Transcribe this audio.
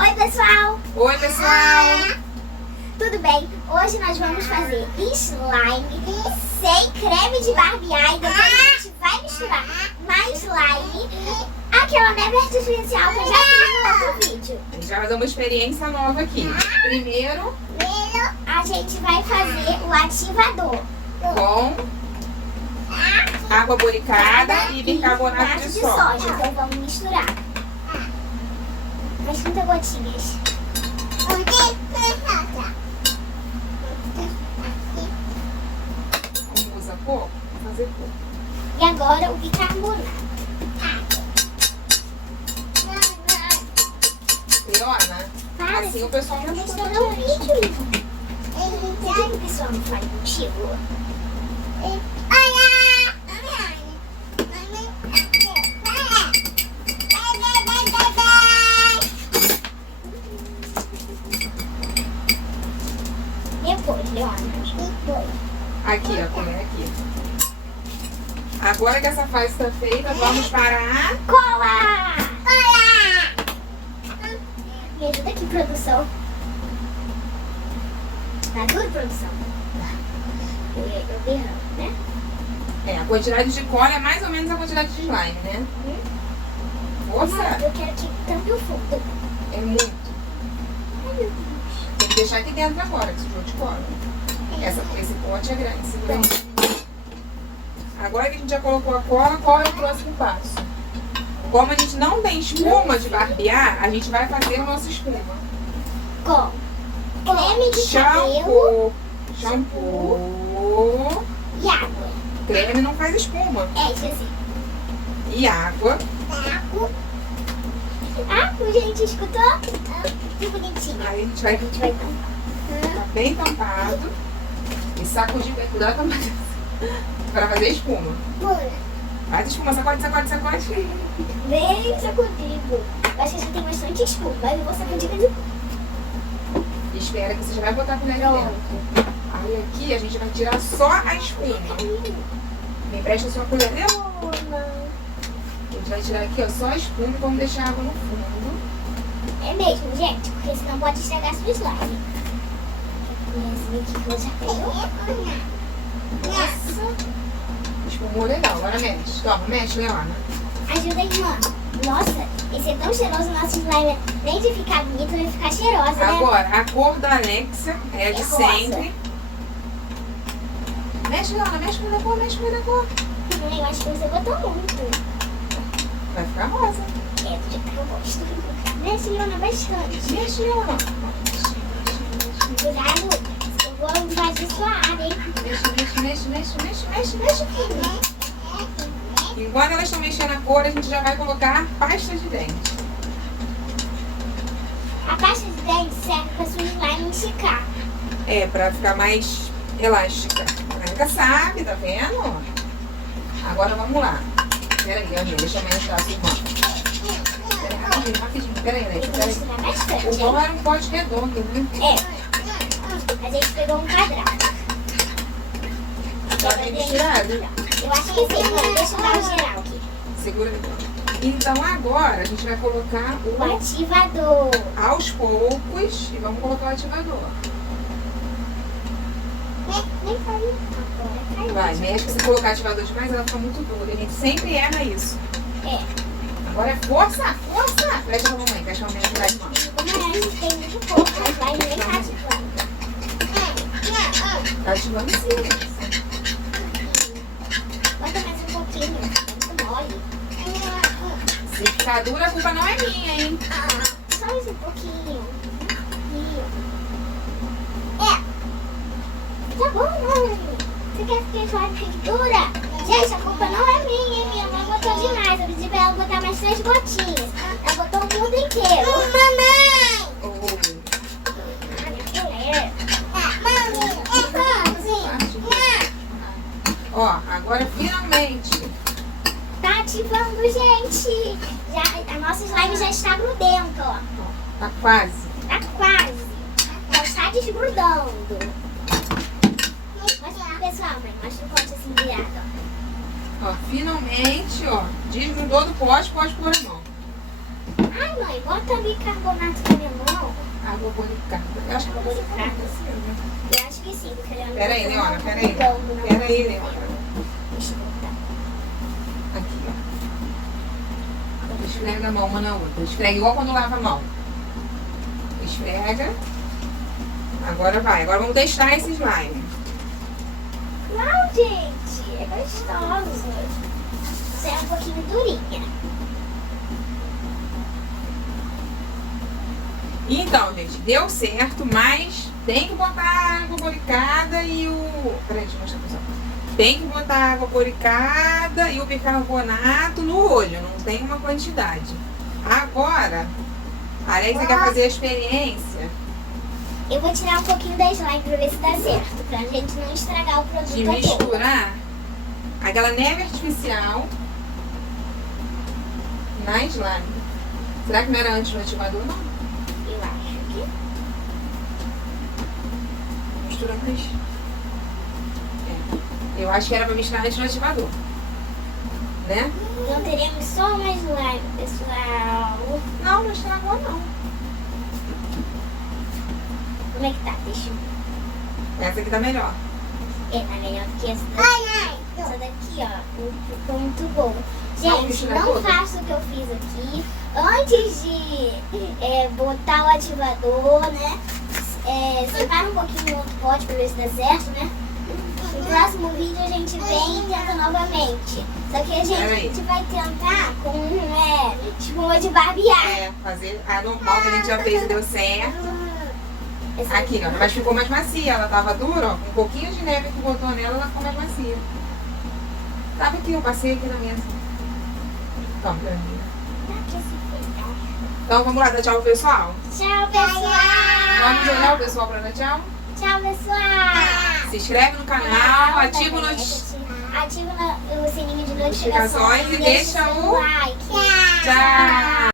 Oi, pessoal! Oi, pessoal! Tudo bem? Hoje nós vamos fazer slime sem creme de barbear e depois a gente vai misturar mais slime. Aquela neve artificial que eu já fiz no outro vídeo. A gente vai fazer uma experiência nova aqui. Primeiro, A gente vai fazer o ativador com água boricada e bicarbonato de soda. Então vamos misturar. Mais 30 gotinhas. Como usa pouco, vou fazer pouco. E agora o bicarbonato. Leona, assim o pessoal não Mas mistura não é um direito. vídeo. Por que o pessoal não faz contigo? Depois, Leona. Depois. Aqui, ó, colher aqui. Agora que essa fase está feita, vamos para a... Cola! Me ajuda aqui, produção. Tá duro, produção? Eu derramo, né? A quantidade de cola é mais ou menos a quantidade de slime, né? Força! Eu quero que tampe o fundo. É muito. Ai, meu Deus. Tem que deixar aqui dentro agora, que sujou de cola. Esse pote é grande, segura aí. Agora que a gente já colocou a cola, qual é o próximo passo? Como a gente não tem espuma de barbear, a gente vai fazer o nosso espuma. Com creme de cabelo Shampoo. e água. Creme não faz espuma. Esqueci. E água. Água, gente, escutou? Que bonitinho. Aí a gente vai Vai ficar bem tampado. E sacudir bem, cuidado com a madeira. Pra fazer espuma. Faz espuma, sacode, sacode, sacode. Bem sacudido. Eu acho que já tem bastante espuma, mas eu vou sacudir de Espera que você já vai botar a colher ali dentro. Aí aqui a gente vai tirar só a espuma. Me empresta a sua colher, Leona. A gente vai tirar aqui, ó, só a espuma e vamos deixar a água no fundo. É mesmo, gente, porque senão pode estragar sua slime. Colherzinha aqui que eu já pegou. Nossa. Espumou legal, agora mexe. Toma, mexe, Leona. Ajuda aí, irmã. Nossa, esse é tão cheiroso, nosso slime. Além de ficar bonito, vai ficar cheirosa, né? Agora, a cor da Alexa é a de rosa. sempre. Mexe, Leona, mexe com a cor, mexe com a cor. Eu acho que você botou muito. Vai ficar rosa. É, do jeito que eu gosto. Mexe, Leona, bastante. Mexe, Leona. Cuidado, eu vou invadir sua área, hein? Mexe. Enquanto elas estão mexendo a cor, a gente já vai colocar pasta de dente. A pasta de dente serve pra sua slime esticar. É, pra ficar mais elástica. A Érica sabe, tá vendo? Agora vamos lá. Peraí, Aninha, deixa eu me ajudar a sua irmã. Peraí, rapidinho. Peraí, Tem que peraí. misturar bastante, O bom hein? era um pote redondo, né? É. A gente pegou um quadrado. Tá bem misturado? Eu acho que sim, mas deixa eu dar o geral aqui. Segura aí. Então agora a gente vai colocar O ativador. aos poucos e vamos colocar o ativador. Nem caiu. Agora caiu. Vai, mexe, se colocar ativador demais, ela fica muito dura. A gente sempre erra isso. É. Agora é força, força! Fecha a mamãe, fecha a mamãe atrás, mano. Como a gente tem muito pouco, mas vai nem tá ativando. Tá ativando sim. Bota mais um pouquinho. Muito mole. Se ficar dura, a culpa não é minha, hein? Só mais um pouquinho. Tá bom, não. Você quer que a slime fique dura? Gente, a culpa não é minha, hein? Minha mãe botou demais. Eu pedi pra ela botar mais 3 gotinhas. Ela botou o mundo inteiro. Mamãe! Ah, minha colher. Ó, agora finalmente. Tá ativando, gente. Já, a nossa slime já está grudenta, ó. Tá quase. Tá quase. Já está desgrudando. Mostra pro pessoal, mãe. Mostra o pote assim virado, ó. Ó, finalmente, ó, desgrudou do pote, pode pôr a mão. Ai, mãe, bota bicarbonato na minha mão. Água boricada. Eu acho que Água boricada. né? Eu acho que sim, porque ela Pera aí, não Leona, tá pera aí. mudando, não. Pera aí, Leona. Deixa eu botar. Aqui, ó. Esfrega a mão uma na outra. Esfrega igual quando lava a mão. Esfrega. Agora vai. Agora vamos testar esse slime. Não, gente, é gostoso. Isso é um pouquinho durinha. Então, gente, deu certo, mas tem que botar água boricada e o... Peraí, deixa eu mostrar pra vocês. Tem que botar água boricada e o bicarbonato no olho, não tem uma quantidade. Agora, a Alexa quer fazer a experiência Eu vou tirar um pouquinho da slime pra ver se dá certo, pra gente não estragar o produto de todo. misturar aquela neve artificial na slime. Será que não era antes do ativador, não? Eu acho que... Mistura mais. É. Eu acho que era pra misturar antes do ativador. Né? Não teremos só uma slime, pessoal. Não, não estragou não. Como é que tá? Deixa eu ver. Essa aqui tá melhor. É, tá melhor do que essa daqui. Essa daqui, ó, ficou muito boa. Gente, mistura não tudo? faça o que eu fiz aqui. Antes de botar o ativador, né? Separa um pouquinho no outro pote pra ver se dá certo, né? No próximo vídeo a gente vem e tenta novamente. Só que a gente vai tentar com espuma de barbear. É, fazer a normal que a gente já fez e deu certo. Essa Aqui, ó, mas ficou mais macia. Ela tava dura, ó. Um pouquinho de neve que botou nela, ela ficou mais macia. Tava aqui, eu passei aqui na mesa. Toma, pra mim. Então vamos lá dar tchau pro pessoal? Tchau, pessoal! Vamos olhar o pessoal pra dar tchau? Tchau, pessoal! Se inscreve no canal, ativa o Ativa o sininho de notificações notificações e deixa o like. tchau!